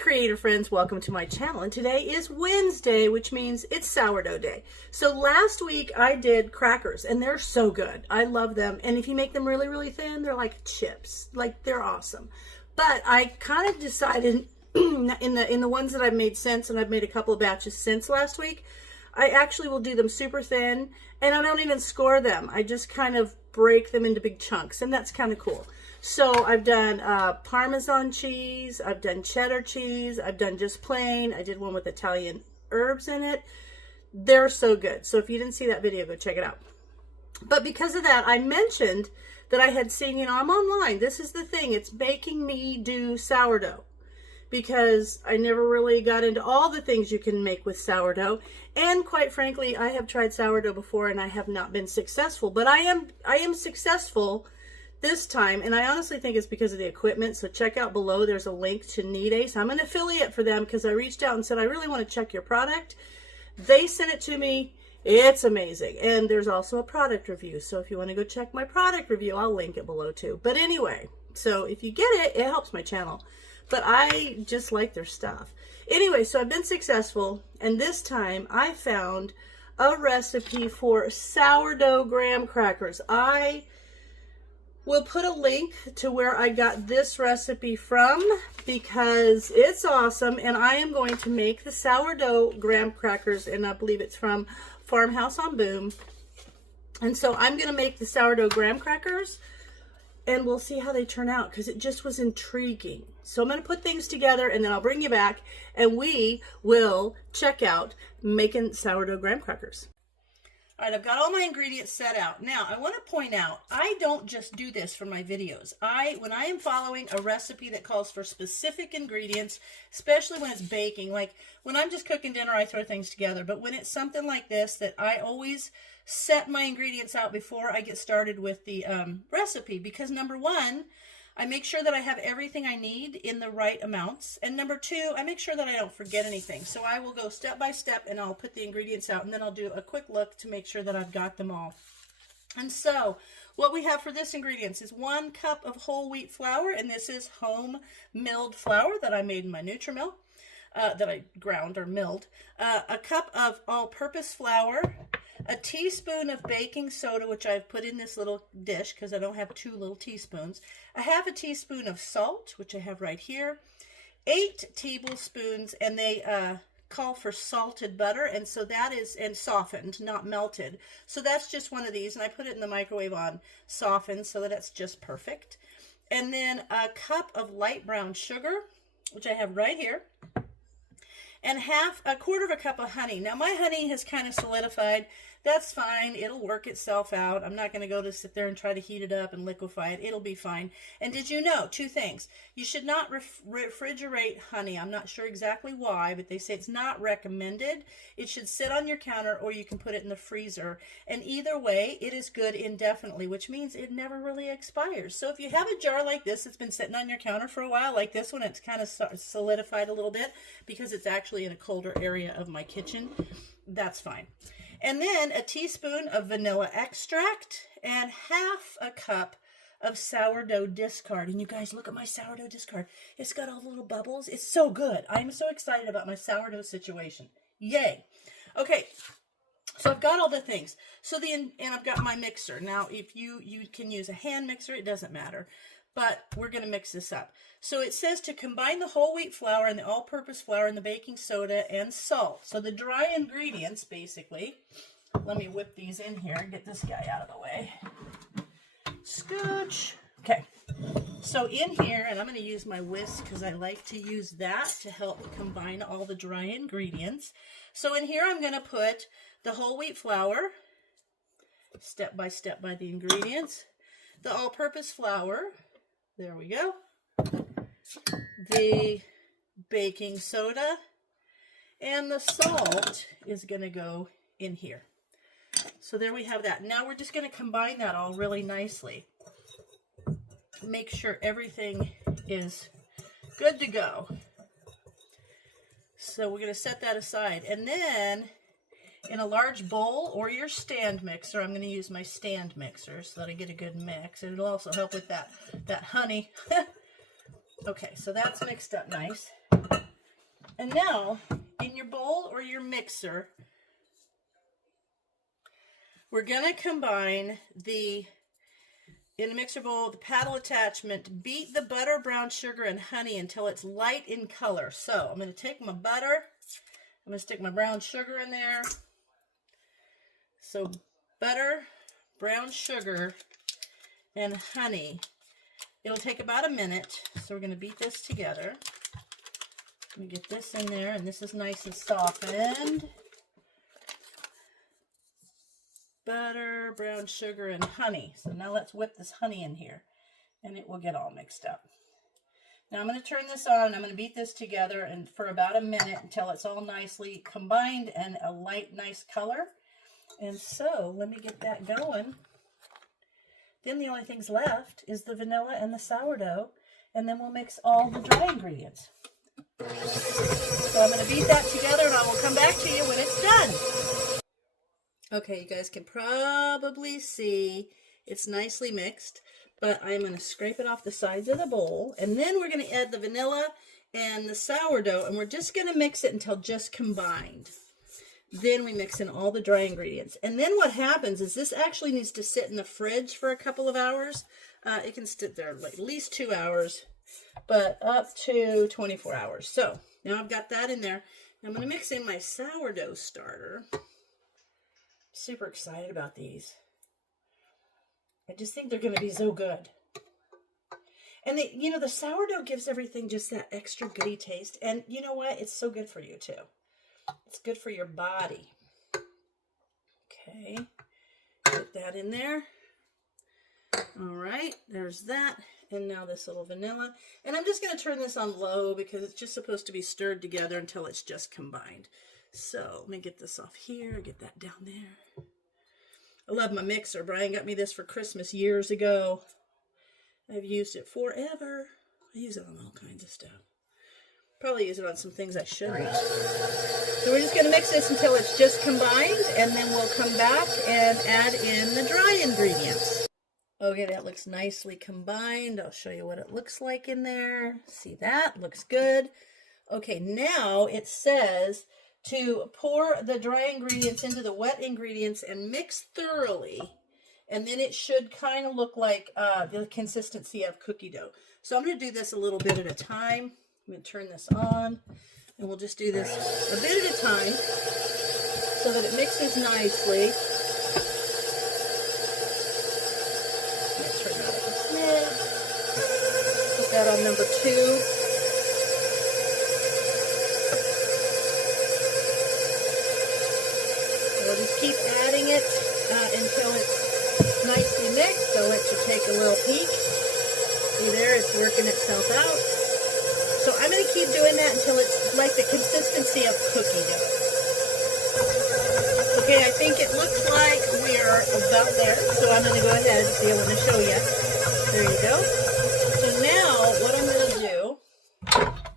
creative friends, welcome to my channel, and today is Wednesday, which means it's sourdough day. So last week I did crackers and they're so good. I love them, and if you make them really, really thin, they're like chips. Like, they're awesome. But I kind of decided in the ones that I've made since, and I've made a couple of batches since last week, I actually will do them super thin, and I don't even score them. I just kind of break them into big chunks, and that's kind of cool. So I've done Parmesan cheese, I've done cheddar cheese, I've done just plain, I did one with Italian herbs in it. They're so good. So if you didn't see that video, go check it out. But because of that, I mentioned that I had seen, I'm online. This is the thing, it's making me do sourdough, because I never really got into all the things you can make with sourdough. And quite frankly, I have tried sourdough before and I have not been successful, but I am successful this time, and I honestly think it's because of the equipment. So check out below, there's a link to KneadAce. I'm an affiliate for them because I reached out and said, I really want to check your product. They sent it to me. It's amazing. And there's also a product review. So if you want to go check my product review, I'll link it below too. But anyway, so if you get it, it helps my channel. But I just like their stuff. Anyway, so I've been successful, and this time I found a recipe for sourdough graham crackers. I will put a link to where I got this recipe from because it's awesome, and I am going to make the sourdough graham crackers, and I believe it's from Farmhouse on Boom. And so I'm going to make the sourdough graham crackers, and we'll see how they turn out because it just was intriguing. So I'm going to put things together, and then I'll bring you back, and we will check out making sourdough graham crackers. All right, I've got all my ingredients set out. Now, I want to point out, I don't just do this for my videos. When I am following a recipe that calls for specific ingredients, especially when it's baking, like when I'm just cooking dinner, I throw things together. But when it's something like this, that I always set my ingredients out before I get started with the recipe. Because number one, I make sure that I have everything I need in the right amounts. And number two, I make sure that I don't forget anything. So I will go step by step, and I'll put the ingredients out, and then I'll do a quick look to make sure that I've got them all. And so what we have for this ingredients is 1 cup of whole wheat flour, and this is home milled flour that I made in my Nutri-Mill, that I ground or milled. A cup of all-purpose flour, a teaspoon of baking soda, which I've put in this little dish because I don't have 2 little teaspoons. A half a teaspoon of salt, which I have right here. 8 tablespoons, and they call for salted butter, and so that is, and softened, not melted. So that's just one of these, and I put it in the microwave on softened so that it's just perfect. And then a cup of light brown sugar, which I have right here. And a quarter of a cup of honey. Now my honey has kind of solidified. That's fine. It'll work itself out. I'm not going to go to sit there and try to heat it up and liquefy it. It'll be fine. And did you know 2 things? You should not refrigerate honey. I'm not sure exactly why, but they say it's not recommended. It should sit on your counter, or you can put it in the freezer. And either way, it is good indefinitely, which means it never really expires. So if you have a jar like this that's been sitting on your counter for a while, like this one, it's kind of solidified a little bit because it's actually in a colder area of my kitchen. That's fine. And then a teaspoon of vanilla extract and half a cup of sourdough discard. And you guys, look at my sourdough discard. It's got all the little bubbles. It's so good. I'm so excited about my sourdough situation. Yay. Okay. So I've got all the things. And I've got my mixer. Now, if you can use a hand mixer, it doesn't matter. But we're going to mix this up. So it says to combine the whole wheat flour and the all-purpose flour and the baking soda and salt. So the dry ingredients, basically. Let me whip these in here and get this guy out of the way. Scooch. Okay. So in here, and I'm going to use my whisk because I like to use that to help combine all the dry ingredients. So in here, I'm going to put the whole wheat flour, step by step by the ingredients, the all-purpose flour. There we go. The baking soda, and the salt is going to go in here. So there we have that. Now we're just going to combine that all really nicely. Make sure everything is good to go. So we're going to set that aside. And then in a large bowl or your stand mixer, I'm going to use my stand mixer so that I get a good mix. And it'll also help with that honey. Okay, so that's mixed up nice. And now, in your bowl or your mixer, we're going to combine in the mixer bowl, the paddle attachment, beat the butter, brown sugar, and honey until it's light in color. So I'm going to take my butter, I'm going to stick my brown sugar in there. So butter, brown sugar, and honey. It'll take about a minute, so we're going to beat this together. Let me get this in there, and this is nice and softened. Butter, brown sugar, and honey. So now let's whip this honey in here, and it will get all mixed up. Now I'm going to turn this on, and I'm going to beat this together and for about a minute until it's all nicely combined and a light, nice color. And so let me get that going. Then the only things left is the vanilla and the sourdough, and then we'll mix all the dry ingredients. So I'm going to beat that together, and I will come back to you when it's done. Okay, you guys can probably see it's nicely mixed, but I'm going to scrape it off the sides of the bowl, and then we're going to add the vanilla and the sourdough, and we're just going to mix it until just combined. Then we mix in all the dry ingredients. And then what happens is this actually needs to sit in the fridge for a couple of hours. It can sit there like at least 2 hours, but up to 24 hours. So now I've got that in there. I'm going to mix in my sourdough starter. Super excited about these. I just think they're going to be so good. And the sourdough gives everything just that extra goody taste. And you know what? It's so good for you too. It's good for your body. Okay, put that in there. All right, there's that. And now this little vanilla. And I'm just going to turn this on low because it's just supposed to be stirred together until it's just combined. So let me get this off here, get that down there. I love my mixer. Brian got me this for Christmas years ago. I've used it forever. I use it on all kinds of stuff. Probably use it on some things I shouldn't. So we're just going to mix this until it's just combined, and then we'll come back and add in the dry ingredients. Okay, that looks nicely combined. I'll show you what it looks like in there. See that? Looks good. Okay, now it says to pour the dry ingredients into the wet ingredients and mix thoroughly, and then it should kind of look like the consistency of cookie dough. So I'm going to do this a little bit at a time. I'm going to turn this on, and we'll just do this a bit at a time so that it mixes nicely. Turn that up a smidge. Put that on number 2. We'll just keep adding it until it's nicely mixed. I'll let you take a little peek. See there, it's working itself out. So I'm going to keep doing that until it's like the consistency of cookie dough. Okay, I think it looks like we are about there. So I'm going to go ahead and see. I want to show you. There you go. So now what I'm going to do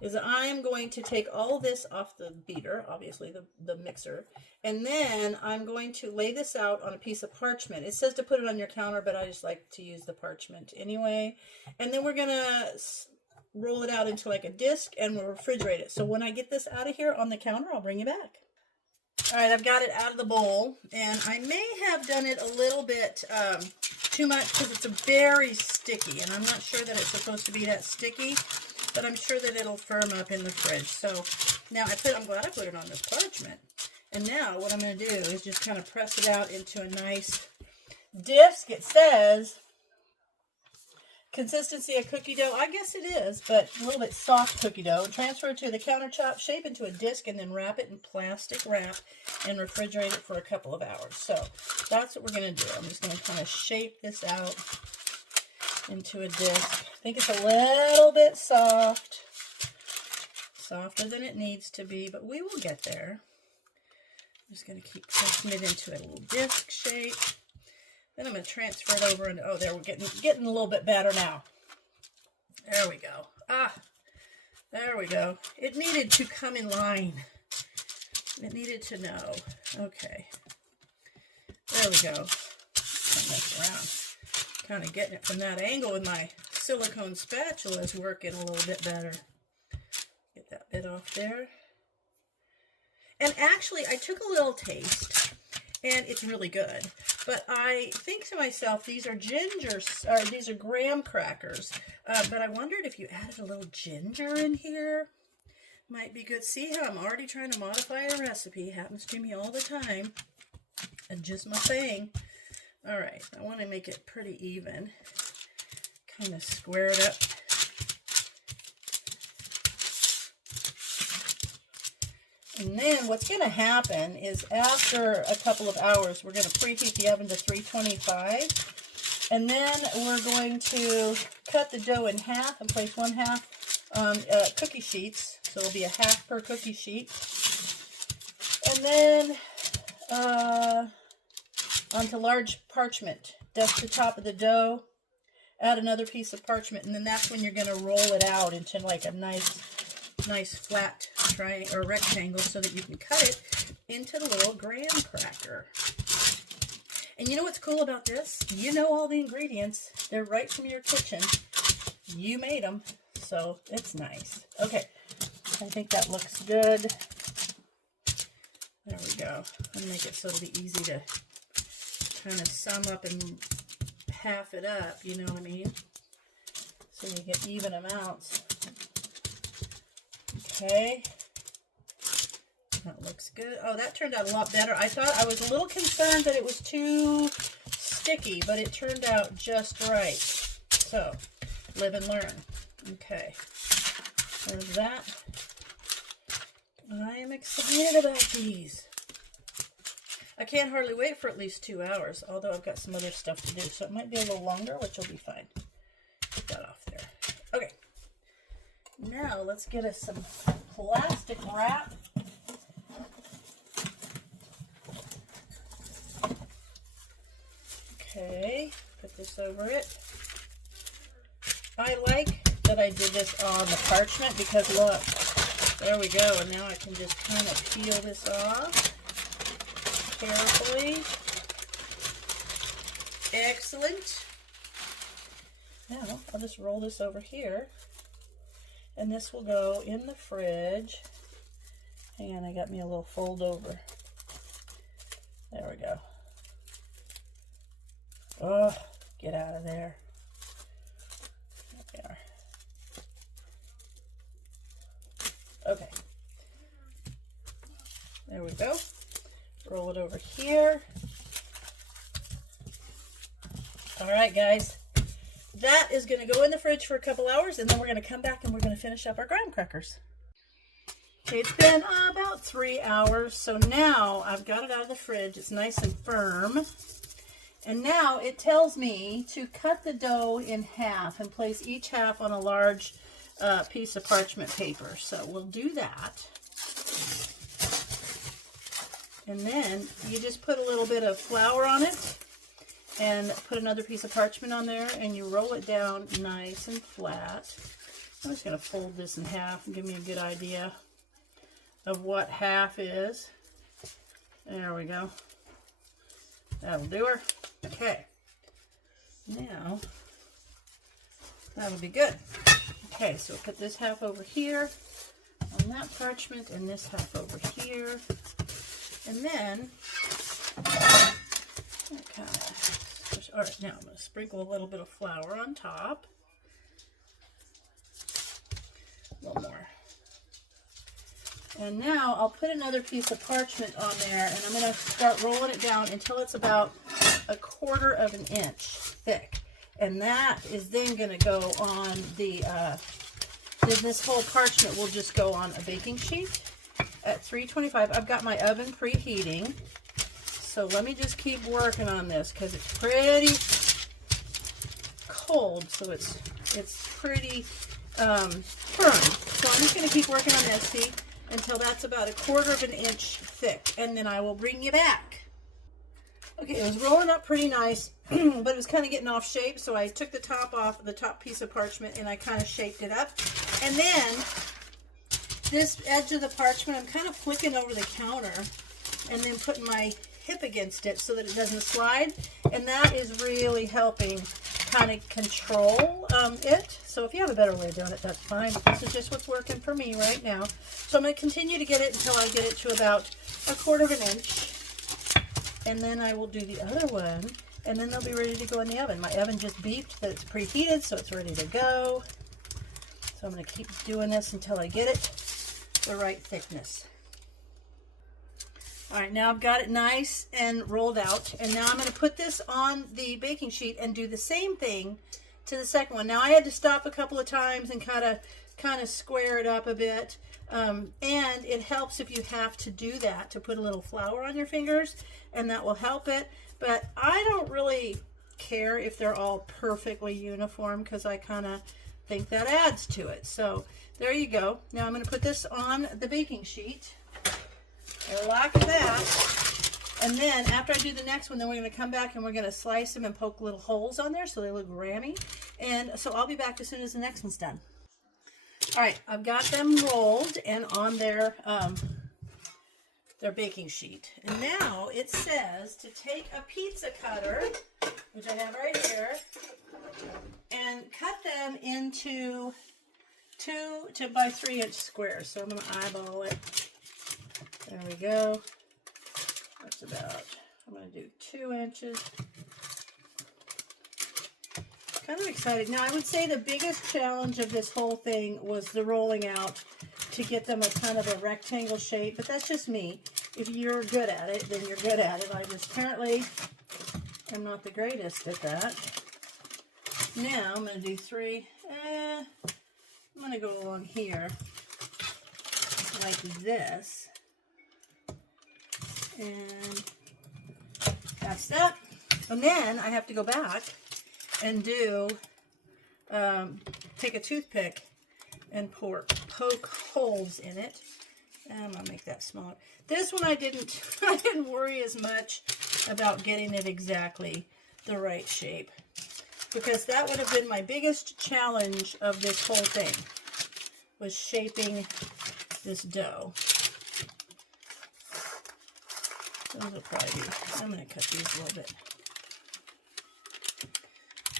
is I'm going to take all this off the beater, obviously the mixer, and then I'm going to lay this out on a piece of parchment. It says to put it on your counter, but I just like to use the parchment anyway. And then we're going to roll it out into like a disc, and we'll refrigerate it. So when I get this out of here on the counter, I'll bring you back. All right, I've got it out of the bowl, and I may have done it a little bit too much because it's very sticky, and I'm not sure that it's supposed to be that sticky, but I'm sure that it'll firm up in the fridge. So now I'm glad I put it on this parchment. And now what I'm going to do is just kind of press it out into a nice disc. It says consistency of cookie dough. I guess it is, but a little bit soft cookie dough. Transfer it to the countertop, shape into a disc, and then wrap it in plastic wrap and refrigerate it for a couple of hours. So that's what we're going to do. I'm just going to kind of shape this out into a disc. I think it's a little bit soft. Softer than it needs to be, but we will get there. I'm just going to keep pressing it into a little disc shape. Then I'm going to transfer it over, and oh, there, we're getting a little bit better now. There we go. There we go. It needed to come in line. It needed to know. Okay. There we go. Mess around. Kind of getting it from that angle with my silicone spatula is working a little bit better. Get that bit off there. And actually, I took a little taste, and it's really good. But I think to myself, these are these are graham crackers. But I wondered if you added a little ginger in here, might be good. See how I'm already trying to modify a recipe. Happens to me all the time. And just my thing. All right, I want to make it pretty even. Kind of square it up. And then what's going to happen is after a couple of hours, we're going to preheat the oven to 325. And then we're going to cut the dough in half and place 1/2 on cookie sheets. So it'll be a half per cookie sheet. And then onto large parchment. Dust the top of the dough. Add another piece of parchment. And then that's when you're going to roll it out into like a nice flat triangle or rectangle so that you can cut it into the little graham cracker. And you know what's cool about this? You know all the ingredients. They're right from your kitchen. You made them, so it's nice. Okay, I think that looks good. There we go. I'm going to make it so it'll be easy to kind of sum up and half it up, you know what I mean? So you get even amounts. Okay. That looks good. Oh, that turned out a lot better. I was a little concerned that it was too sticky, but it turned out just right. So, live and learn. Okay. There's that. I am excited about these. I can't hardly wait for at least 2 hours, although I've got some other stuff to do, so it might be a little longer, which will be fine. Get that off there. Okay. Now, let's get us some plastic wrap. Okay, put this over it. I like that I did this on the parchment because look, there we go. And now I can just kind of peel this off carefully. Excellent. Now I'll just roll this over here. And this will go in the fridge. Hang on, I got me a little fold over. There we go. Oh, get out of there. There we are. Okay. There we go. Roll it over here. All right, guys. That is going to go in the fridge for a couple hours, and then we're going to come back and we're going to finish up our graham crackers. Okay, it's been about 3 hours, so now I've got it out of the fridge. It's nice and firm. And now it tells me to cut the dough in half and place each half on a large piece of parchment paper. So we'll do that. And then you just put a little bit of flour on it and put another piece of parchment on there and you roll it down nice and flat. I'm just going to fold this in half and give me a good idea of what half is. There we go. That'll do her. Okay. Now, that'll be good. Okay, so put this half over here on that parchment and this half over here. And then, all right, now I'm going to sprinkle a little bit of flour on top. A little more. And now I'll put another piece of parchment on there and I'm going to start rolling it down until it's about 1/4 of an inch thick. And that is then going to go on the, then this whole parchment will just go on a baking sheet at 325. I've got my oven preheating. So let me just keep working on this because it's pretty cold. So it's pretty firm. So I'm just going to keep working on this, see, until that's about 1/4 of an inch thick. And then I will bring you back. Okay, it was rolling up pretty nice, but it was kind of getting off shape. So I took the top off, the top piece of parchment, and I kind of shaped it up. And then this edge of the parchment, I'm kind of flicking over the counter and then putting my hip against it so that it doesn't slide. And that is really helping kind of control it. So if you have a better way of doing it, that's fine. But this is just what's working for me right now. So I'm going to continue to get it until I get it to about 1/4 of an inch. And then I will do the other one, and then they'll be ready to go in the oven. My oven just beeped that it's preheated, so it's ready to go. So I'm going to keep doing this until I get it the right thickness. All right, now I've got it nice and rolled out, and now I'm going to put this on the baking sheet and do the same thing to the second one. Now I had to stop a couple of times and kind of square it up a bit, and it helps if you have to do that, to put a little flour on your fingers, and that will help it. But I don't really care if they're all perfectly uniform, because I kind of think that adds to it. So there you go. Now I'm going to put this on the baking sheet. Like that. And then after I do the next one, then we're going to come back and we're going to slice them and poke little holes on there so they look rammy. And so I'll be back as soon as the next one's done. All right, I've got them rolled and on their baking sheet. And now it says to take a pizza cutter, which I have right here, and cut them into 2 by 3 inch squares. So I'm going to eyeball it. There we go. That's about, I'm going to do 2 inches. Kind of excited. Now, I would say the biggest challenge of this whole thing was the rolling out to get them a kind of a rectangle shape, but that's just me. If you're good at it, then you're good at it. I just apparently am not the greatest at that. Now, I'm going to do 3. I'm going to go along here like this. And that's that. And then I have to go back and do, take a toothpick and poke holes in it. And I'm gonna make that smaller. This one I didn't worry as much about getting it exactly the right shape, because that would have been my biggest challenge of this whole thing, was shaping this dough. Those will probably be, I'm going to cut these a little bit.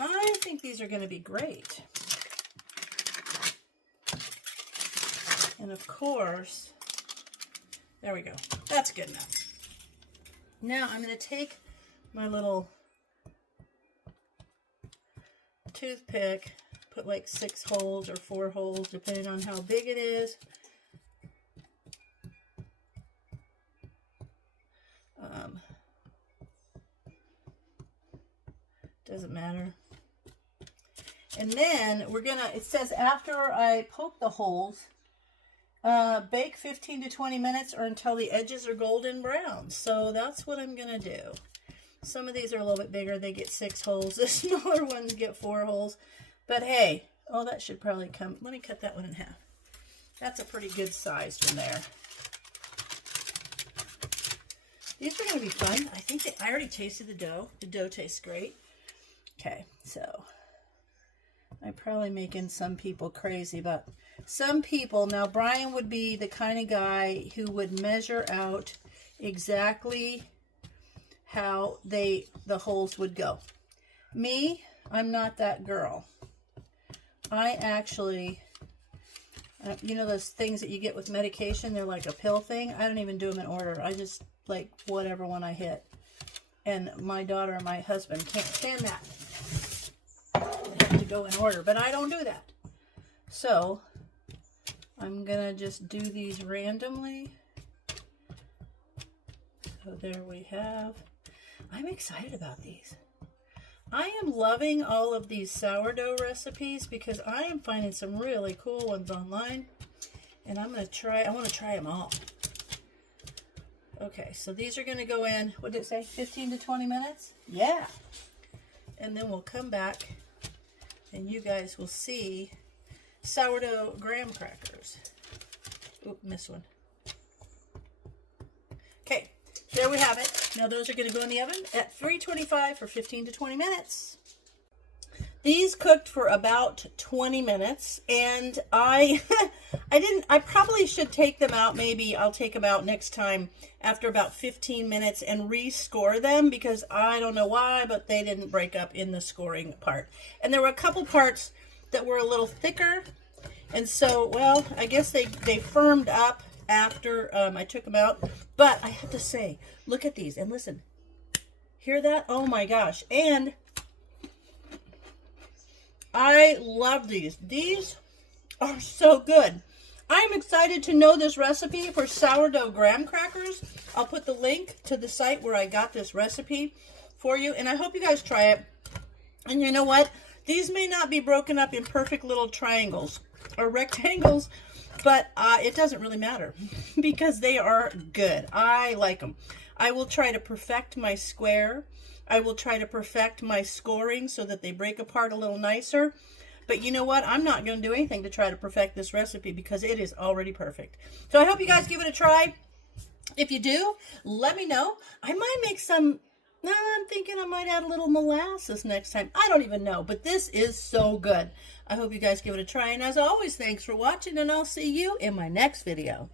I think these are going to be great. And of course, there we go. That's good enough. Now I'm going to take my little toothpick, put like 6 holes or 4 holes, depending on how big it is. Doesn't matter. And then we're gonna, it says after I poke the holes, bake 15 to 20 minutes or until the edges are golden brown. So that's what I'm gonna do. Some of these are a little bit bigger, they get 6 holes. The smaller ones get 4 holes. But hey, oh, that should probably come, let me cut that one in half. That's a pretty good size from there. These are gonna be fun. I think I already tasted the dough. The dough tastes great. Okay, so I'm probably making some people crazy, but some people, now Brian would be the kind of guy who would measure out exactly how the holes would go. Me, I'm not that girl. I actually, you know those things that you get with medication, they're like a pill thing? I don't even do them in order. I just like whatever one I hit. And my daughter and my husband can't stand that. They have to go in order, but I don't do that. So I'm gonna just do these randomly. So there we have. I'm excited about these. I am loving all of these sourdough recipes because I am finding some really cool ones online, and I'm gonna try. I want to try them all. Okay, so these are going to go in, what did it say, 15 to 20 minutes? Yeah. And then we'll come back and you guys will see sourdough graham crackers. Oop, missed one. Okay, there we have it. Now those are going to go in the oven at 325 for 15 to 20 minutes. These cooked for about 20 minutes, and I probably should take them out. Maybe I'll take them out next time after about 15 minutes and re-score them, because I don't know why, but they didn't break up in the scoring part. And there were a couple parts that were a little thicker, And so, well, I guess they firmed up after I took them out. But I have to say, look at these and listen. Hear that? Oh my gosh. And I love these. These are so good. I'm excited to know this recipe for sourdough graham crackers. I'll put the link to the site where I got this recipe for you. And I hope you guys try it. And you know what? These may not be broken up in perfect little triangles or rectangles, but it doesn't really matter because they are good. I like them. I will try to perfect my square. I will try to perfect my scoring so that they break apart a little nicer. But you know what? I'm not going to do anything to try to perfect this recipe because it is already perfect. So I hope you guys give it a try. If you do, let me know. I might make some... I'm thinking I might add a little molasses next time. I don't even know, but this is so good. I hope you guys give it a try. And as always, thanks for watching, and I'll see you in my next video.